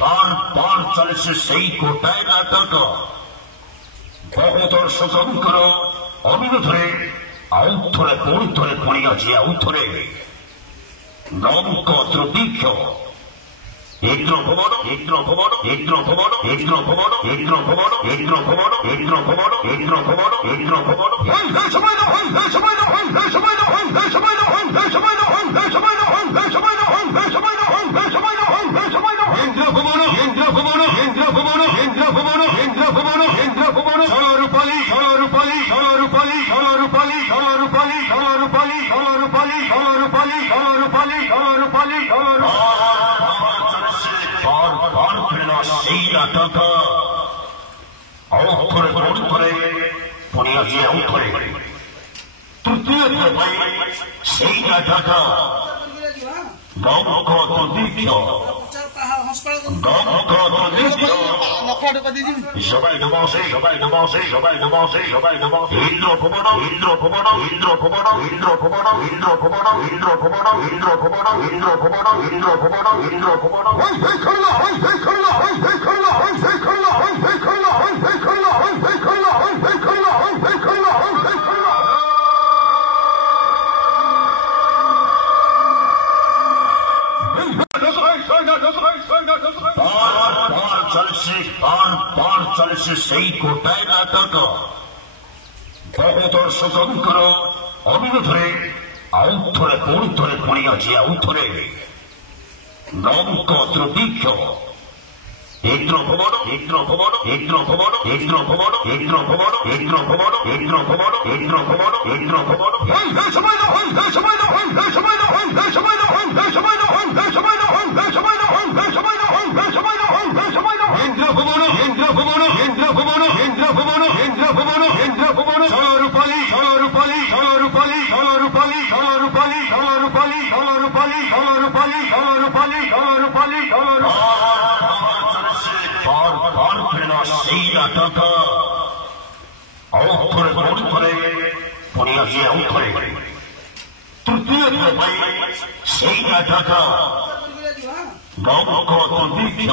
বারবার চলেছে সেই কোটায় নাটক। বহুতর স্বতন্ত্র অবিরোধে আউথরে পরিধরে পড়িয়াছে আউথরে নমকত্র দীর্ঘ ইন্দ্র ভবন ইন্দ্র ভবন ইন্দ্র ভবন ইন্দ্র ভবন ইন্দ্র ভবন ইন্দ্র ভবন ইন্দ্র ভবন ইন্দ্র ভবন ইন্দ্র ভবন সময় সময় সময় সময় সময় ইন্দ্র ভবন ইন্দ্র ভবন ইন্দ্র ভবন ইন্দ্র ভবন ইন্দ্র ভবন ইন্দ্র ভবন সররূপালী সররূপালী সররূপালী সররূপালী সররূপালী সররূপালী সররূপালী সররূপালী সররূপালী সররূপালী সেই নাটক অক্ষরে পরিধরে পড়িয়াছে অক্ষরে তৃতীয় সেই নাটক নমকত দীর্ঘ সবাই ডুবসে সবাই ডুবসে সবাই ডুবসে সবাই ডুবস ইন্দ্র ভবন ইন্দ্র ভবন ইন্দ্র ভবন ইন্দ্র ভবন ইন্দ্র ভবন ইন্দ্র ভবন ইন্দ্র ভবন ইন্দ্র ভবন ইন্দ্র ভবন ইন্দ্র ভবন বারবার চলেছে সেই কোটায় নাটক। বহুতর স্বতন্ত্র অবিরোধে আউথরে পরিধরে পড়িয়াছে আউথরে নমকত্র দীর্ঘ ইন্দ্র ভবন ইন্দ্র ভবন ইন্দ্র ভবন ইন্দ্র ভবন ইন্দ্র ভবন ইন্দ্র ভবন ইন্দ্র ভবন ইন্দ্র ভবন ইন্দ্র ভবন সময় সময় সময় ইন্দ্র ভবন ইন্দ্র ভবন ইন্দ্র ভবন ইন্দ্র ভবন ইন্দ্র ভবন ইন্দ্র ভবন সররূপালী সররূপালী সররূপালী সররূপালী সররূপালী সররূপালী সররূপালী সররূপালী সররূপালী সররূপালী সেই নাটক অক্ষরে পরিধরে পড়িয়াছে অক্ষরে তৃতীয় সেই নাটক নমকত দীর্ঘ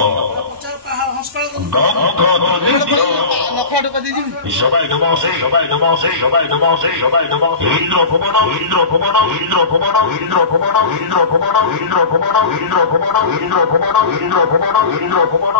সবাই ডুবসে সবাই ডুবসে সবাই ডুবসে সবাই ডুবস ইন্দ্র ভবন ইন্দ্র ভবন ইন্দ্র ভবন ইন্দ্র ভবন ইন্দ্র ভবন ইন্দ্র ভবন ইন্দ্র ভবন ইন্দ্র ভবন ইন্দ্র ভবন ইন্দ্র ভবন